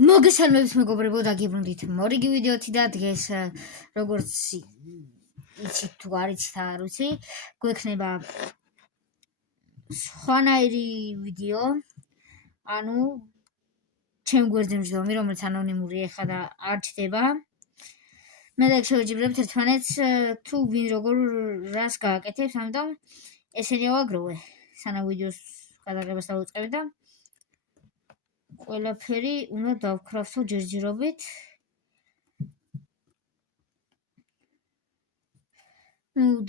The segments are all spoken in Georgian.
მოგესალმებით მეგობრებო, დაგიბრუნდით მორიგი ვიდეოთი და დღეს როგორც იცით თუ არ იცით არ ვიცი, გვექნება სხვანაირი ვიდეო, ანუ ჩემ გვერდზე მჯდომი, რომელიც ანონიმური ეხლა და არ ჩდება. მე და შევეჯიბრებთ ერთმანეთს თუ ვინ როგორ რას გააკეთებს, ამიტომ ესენი ავაგროვე, სანამ ვიდეოს გადაღებას დავიწყებ და ყველაფერი უნდა დავქრავს ჯერჯერობით.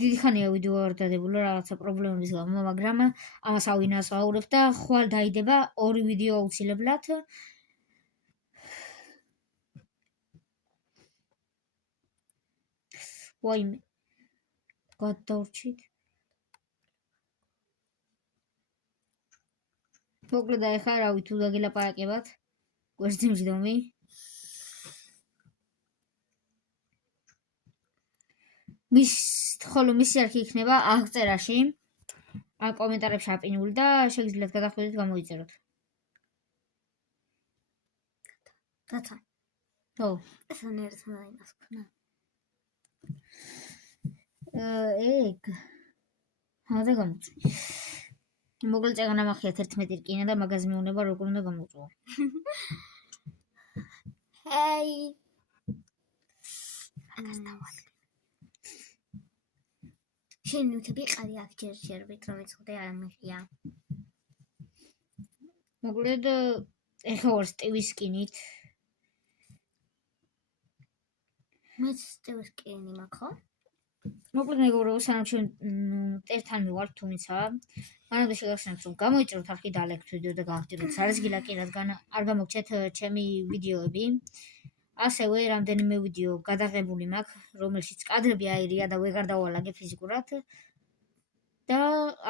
დიდი ხანია ვიდეო არ დადებულა რაღაცა პრობლემების გამო, მაგრამ ამას ავინას ვაურებ და ხვალ დაიდება ორი ვიდეო აუცილებლად. ვაიმე. გადავრჩით. მოკლედ ახლა რავი თუ დაგილაპარაკებათ. გვერდზე მჯდომი. ხოლო მისი არქი იქნება აღწერაში, ან კომენტარებში აპინული და შეგიძლიათ გადახვიდეთ გამოიწეროთ. რაცა? ხო. ეს ანერს უნდა იმას ქნა. ეგ. ხადა გამოწვი. მოკლედ წეგანა მახიათ 11 რკინა და მაგაზი მეუნება როგორ უნდა გამოწვო. ჰეი. აკას დავალ. შენ ნუთები ყარი აქ ჯერჯერობით რომ იცოდე არ მიხია. მოკლედ ეხა ვარ სტივის სკინით. მეც სტივის სკინი მაქვს ხო? მოკლედ მეგობრებო, სანამ ჩვენ ტერთან მივართ თუმცა მანამდე შეგახსენებთ რომ გამოიწეროთ არქი და ალექთ ვიდეო და გავახტიროთ სარესგილაკი, რადგან არ გამოგჩეთ ჩემი ვიდეოები. ასევე რამდენიმე ვიდეო გადაღებული მაქვს, რომელშიც კადრები აირია და ვეღარ დავალაგე ფიზიკურად და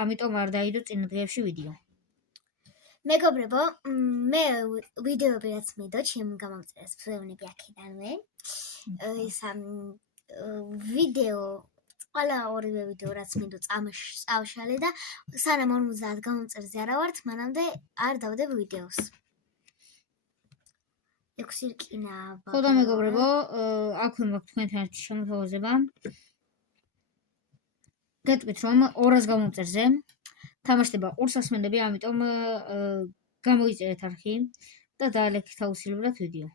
ამიტომ არ დაიდო წინა დღეებში ვიდეო. მეგობრებო, მე ვიდეოები რაც მიდო, ჩემ გამომწერას ვეუბნები აქედანვე. ეს ვიდეო ყველა ორივე ვიდეო რაც მიდო წავშალე და სანამ 50 გამომწერზე არა ვართ, მანამდე არ დავდებ ვიდეოს. 6 რკინა. ხო და მეგობრებო, აქვე მაქვს თქვენთან ერთი შემოთავაზება. გეტყვით რომ 200 გამომწერზე თამაშდება ყურსასმენები, ამიტომ გამოიწერეთ არქი და დაალექით აუცილებლად ვიდეო.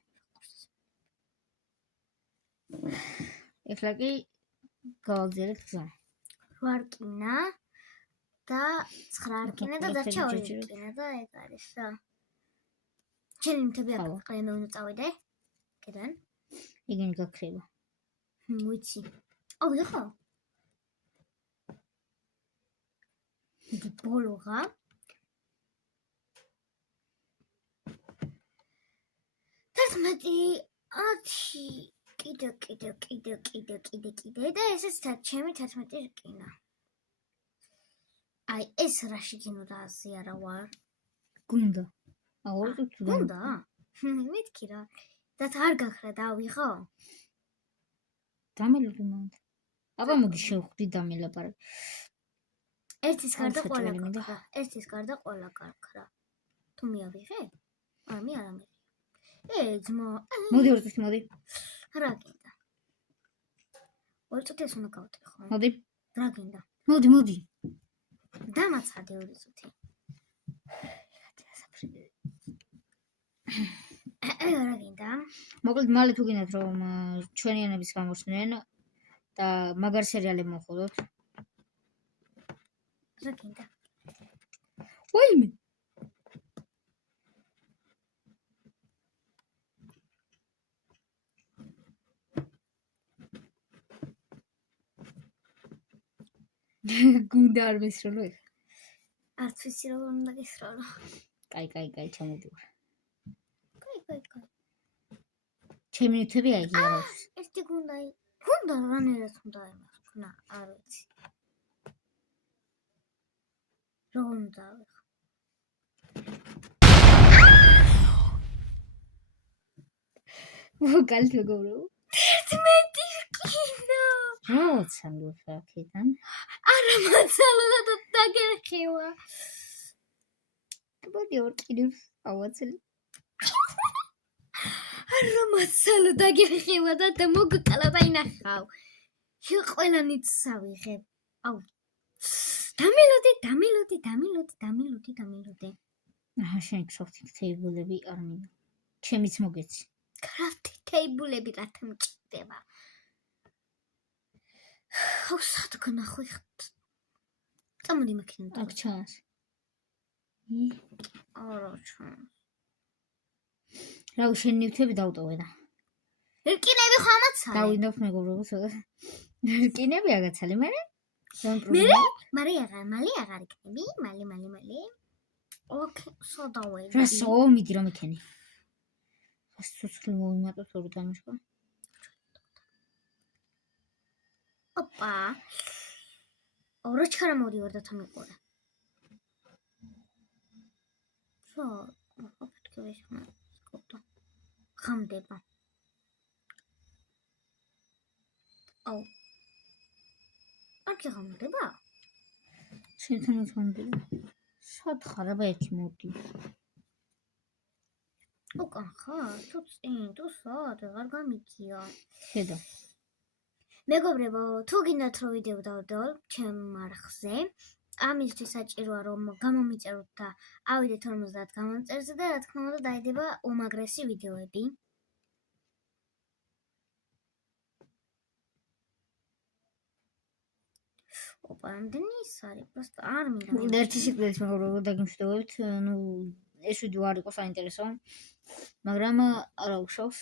ეხლა კი გავაგზავნეთ გზა. 8 რკინა და 9 რკინა და დარჩა 2 რკინა და ეგ არის რა. ჩემი მთები აქ ყრემე უნდა წავიდე. კედან. იგენი გაქრება. ვიცი. აუ ხო. იგი ბოლოღა. თერთმეტი 10 კიდე და ესეც ჩემი 11 რკინა. აი ეს რაში გინდა ასე არა ვარ. გუნდა. აუ თუ გუნდა? მეთქი რა. და არ გახრა დავი ხო? დამელაპარაკე მანდ. აბა მოდი შევხვდი დამელაპარაკე. ერთის გარდა ყველა გაქრა. ერთის გარდა ყველა გაქრა. თუ მიავიღე? არა მე არა მე. ძმა. მოდი ორწუთი მოდი. რა გინდა? ორწუთი უნდა გავტი ხო? მოდი. რა გინდა? მოდი. დამაცადე ორწუთი. რა გინდა? მოკლედ მალე თუ გინდათ რომ ჩვენიანების გამოსვნენ და მაგარ სერიალები მოხდოთ. რა გინდა? ვაიმე. გუნდა არ მისროლო ეხლა. არც ვიცი როგორ უნდა გისროლო. კაი, ჩამოდივარ. კაი. ჩემი ნივთები აიღე არის. ერთი გუნდა რანერად უნდა იმას ქნა, არ ვიცი. როგორ უნდა ავიღო? ვოკალით მეგობრებო. 11 რკინა. რაცა მგონა აქედან? არა მაცალო და დაგერხევა. მოდი ორ რკინებს ავაცლი. არა მასალო დაგიხივა და მოგკალა და ინახავ. ყველანი წავიღებ. აუ. დამილოდი. აჰა, შენ crafting table-ები არ მინდა. ჩემიც მოგეცი. crafting table-ები რათა მჭირდება. აუ, სად გნახვი ხთ? წამოდი მაქინე. აქ ჩანს. არა ჩანს. რა შენ ნივთები დავტოვე და. რკინები ხო ამაცალე? დავინდობ მეგობრებო ცოტა. რკინები აგაცალე მე? მალე აღარ იქნები, მალე. ოკეი, სოდავე. რასო, მიდი რომ იქენი. ეს ცოცხლი მოვიმატოთ ორი დამიშვა. ოპა. ოროჩქარა მოდივარ და თამიყურე. აფეთქე სკოპტო. ხამდება. აუ. აქ ხამდება? შენთან ხამდება. სად ხარ აბა ერთი მოდი. უკან ხარ? თუ სად აღარ გამიგია. ხედა. მეგობრებო, თუ გინდათ რომ ვიდეო დავდეო ჩემ არხზე, ამისთვის საჭიროა რომ გამომიწეროთ და ავიდეთ 50 გამომწერზე და რა თქმა უნდა დაიდება უმაგრესი ვიდეოები. ოპა, ამდენი ის არის, просто არ მინდა. ერთი სიკვდილით მეგობრებო დაგიმშვიდობებით, ეს ვიდეო არ იყო საინტერესო, მაგრამ არა უშავს.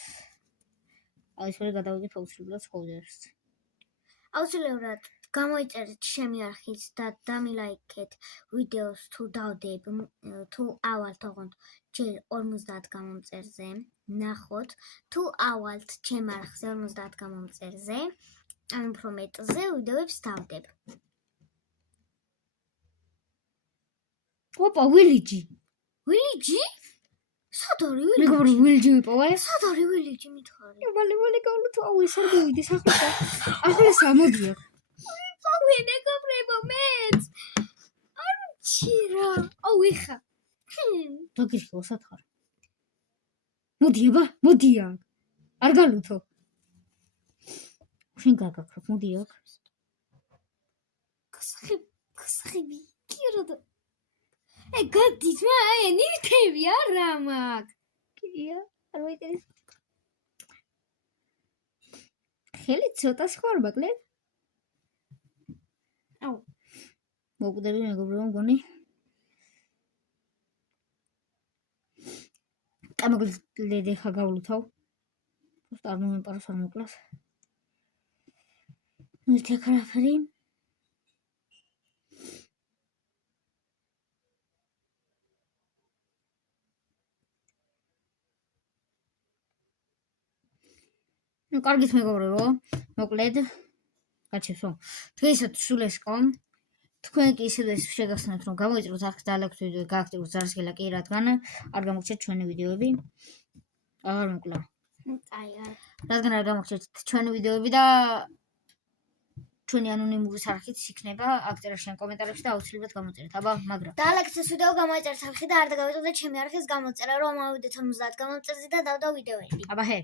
ეს ვერ გადავიდეთ აუცილებლად სპოილერს. აუცილებლად გამოიწერეთ ჩემი არხით და დამილაიქეთ ვიდეოს თუ დავდებ, თუ ავალთ ოღონდ ჯერ 50 გამომწერზე, ნახოთ, თუ ავალთ ჩემ არხზე 50 გამომწერზე, ან უფრო მეტზე ვიდეოებს დავდებ. ოპა, ვილიჯი. ვილიჯი? სად არის ვილიჯი? მეგობრო, ვილიჯი ვიპოვე. სად არის ვილიჯი მითხარი? მალე გავლოთ, აუ ეს არ მივიდეს ახლა სამოდია. ვიპოვე მეგობრებო მეც. არ მჩირა. აუ ეხა. დაგიხილო სად ხარ? მოდი აქ. არ გალუთო. შენ გაგაქრობ, მოდი აქ. გასახები. კიროდა. გადით მე ნივთები არა მაქვს. კია, არ მოიტერეს. ხელი ცოტა სხვა არ მაკლებ? აუ. მოკვდები მეგობრებო მგონი. ამოკლედ ხა გავლუთავ. просто არ მომეპაროს არ მოკლას. ერთი კრაფერი. ну კარგით მეგობრებო, მოკლედ გაჩვენო. დღესაც სულ ეს ყო. თქვენ კი ისედაც შეგახსენებთ რომ გამოიწეროთ არხს და ლაიქს ვიდეო გააქტიუროთ ზარსგელა კი რადგან არ გამოგჩეთ ჩვენი ვიდეოები. აღარ მოკლა. აი არა. რადგან არ გამოგჩეთ ჩვენი ვიდეოები და ჩვენი ანონიმური არხით იქნება აქ წერაში ან კომენტარებში და აუცილებლად გამოწერეთ. აბა, მაგრამ და ლაიქს ეს ვიდეო გამოიწერეთ არხი და არ დაგავიწყდეთ ჩემი არხის გამოწერა რომ ავიდეთ 50 გამომწერზე და დავდო ვიდეოები. აბა ჰე